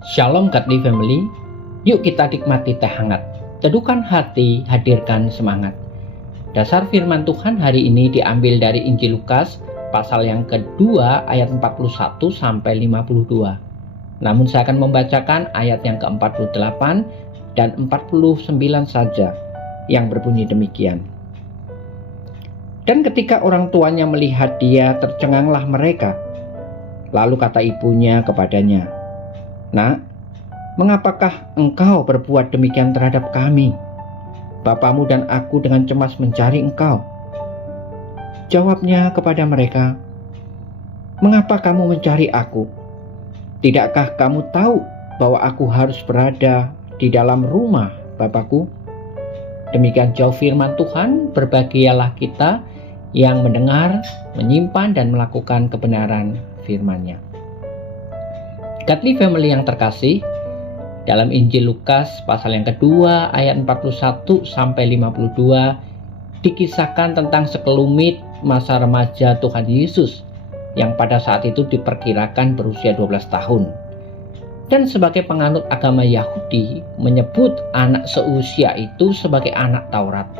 Shalom Godly Family, yuk kita nikmati teh hangat. Teduhkan hati, hadirkan semangat. Dasar firman Tuhan hari ini diambil dari Injil Lukas pasal yang kedua ayat 41 sampai 52. Namun saya akan membacakan ayat yang ke-48 dan 49 saja yang berbunyi demikian. Dan ketika orang tuanya melihat dia, tercenganglah mereka. Lalu kata ibunya kepadanya, "Nak, mengapakah engkau berbuat demikian terhadap kami? Bapamu dan aku dengan cemas mencari engkau." Jawabnya kepada mereka, "Mengapa kamu mencari aku? Tidakkah kamu tahu bahwa aku harus berada di dalam rumah Bapakku?" Demikian jauh firman Tuhan. Berbahagialah kita yang mendengar, menyimpan, dan melakukan kebenaran firman-Nya. Godly Family yang terkasih, dalam Injil Lukas pasal yang kedua ayat 41 sampai 52 dikisahkan tentang sekelumit masa remaja Tuhan Yesus yang pada saat itu diperkirakan berusia 12 tahun. Dan sebagai penganut agama Yahudi menyebut anak seusia itu sebagai anak Taurat.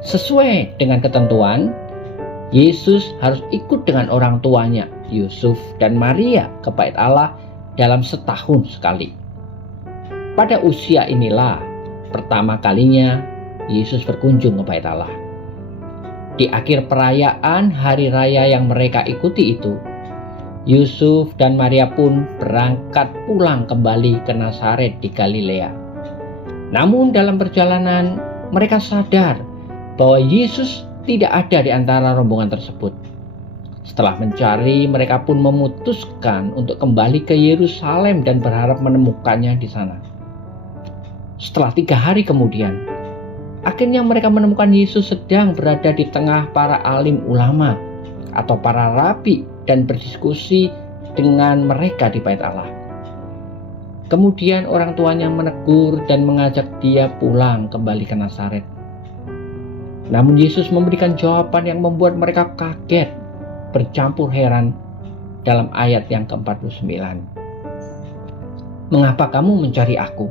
Sesuai dengan ketentuan, Yesus harus ikut dengan orang tuanya Yusuf dan Maria ke Bait Allah dalam setahun sekali. Pada usia inilah pertama kalinya Yesus berkunjung ke Bait Allah. Di akhir perayaan hari raya yang mereka ikuti itu, Yusuf dan Maria pun berangkat pulang kembali ke Nazaret di Galilea. Namun dalam perjalanan mereka sadar bahwa Yesus tidak ada di antara rombongan tersebut. Setelah mencari, mereka pun memutuskan untuk kembali ke Yerusalem dan berharap menemukannya di sana. Setelah 3 hari kemudian, akhirnya mereka menemukan Yesus sedang berada di tengah para alim ulama atau para rabi dan berdiskusi dengan mereka di Bait Allah. Kemudian orang tuanya menegur dan mengajak dia pulang kembali ke Nazaret. Namun Yesus memberikan jawaban yang membuat mereka kaget, bercampur heran dalam ayat yang ke-49. "Mengapa kamu mencari aku?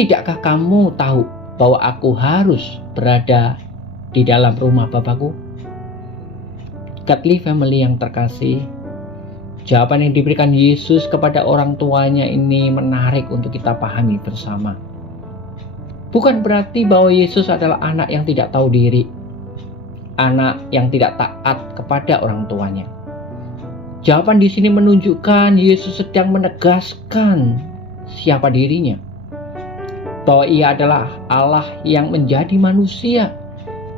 Tidakkah kamu tahu bahwa aku harus berada di dalam rumah Bapakku?" Godly Family yang terkasih, jawaban yang diberikan Yesus kepada orang tuanya ini menarik untuk kita pahami bersama. Bukan berarti bahwa Yesus adalah anak yang tidak tahu diri, anak yang tidak taat kepada orang tuanya. Jawaban di sini menunjukkan Yesus sedang menegaskan siapa dirinya, bahwa ia adalah Allah yang menjadi manusia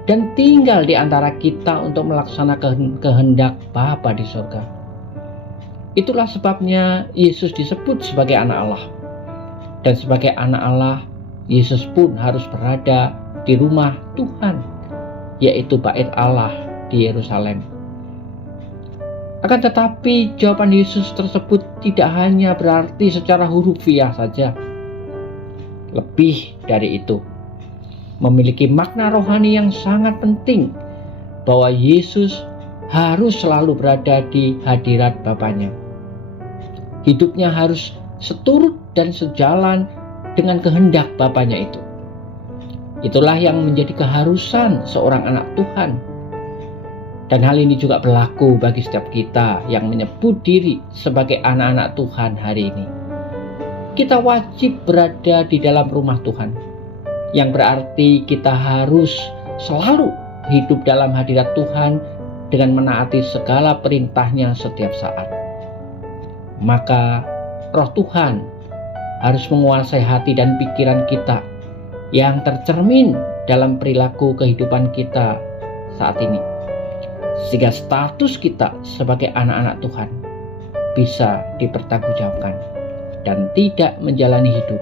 dan tinggal di antara kita untuk melaksanakan kehendak Bapa di surga. Itulah sebabnya Yesus disebut sebagai anak Allah. Dan sebagai anak Allah, Yesus pun harus berada di rumah Tuhan, yaitu Bait Allah di Yerusalem. Akan tetapi jawaban Yesus tersebut tidak hanya berarti secara hurufiah saja. Lebih dari itu, memiliki makna rohani yang sangat penting bahwa Yesus harus selalu berada di hadirat Bapanya. Hidupnya harus seturut dan sejalan dengan kehendak Bapanya itu. Itulah yang menjadi keharusan seorang anak Tuhan. Dan hal ini juga berlaku bagi setiap kita yang menyebut diri sebagai anak-anak Tuhan hari ini. Kita wajib berada di dalam rumah Tuhan, yang berarti kita harus selalu hidup dalam hadirat Tuhan dengan menaati segala perintah-Nya setiap saat. Maka Roh Tuhan harus menguasai hati dan pikiran kita yang tercermin dalam perilaku kehidupan kita saat ini, sehingga status kita sebagai anak-anak Tuhan bisa dipertanggungjawabkan dan tidak menjalani hidup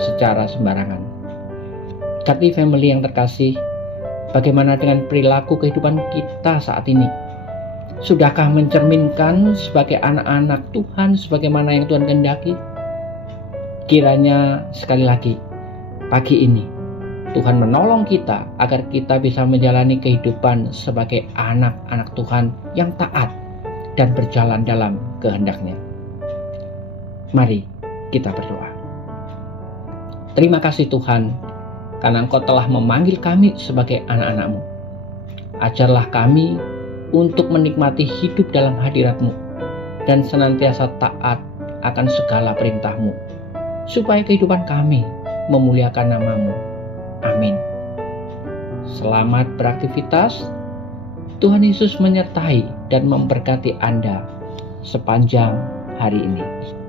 secara sembarangan. Godly Family yang terkasih, bagaimana dengan perilaku kehidupan kita saat ini? Sudahkah mencerminkan sebagai anak-anak Tuhan sebagaimana yang Tuhan kehendaki? Kiranya sekali lagi pagi ini Tuhan menolong kita agar kita bisa menjalani kehidupan sebagai anak-anak Tuhan yang taat dan berjalan dalam kehendak-Nya. Mari Kita berdoa. Terima kasih Tuhan, karena Engkau telah memanggil kami sebagai anak-anak-Mu. Ajarlah kami untuk menikmati hidup dalam hadirat-Mu dan senantiasa taat akan segala perintah-Mu, supaya kehidupan kami memuliakan nama-Mu. Amin. Selamat beraktivitas. Tuhan Yesus menyertai dan memberkati Anda sepanjang hari ini.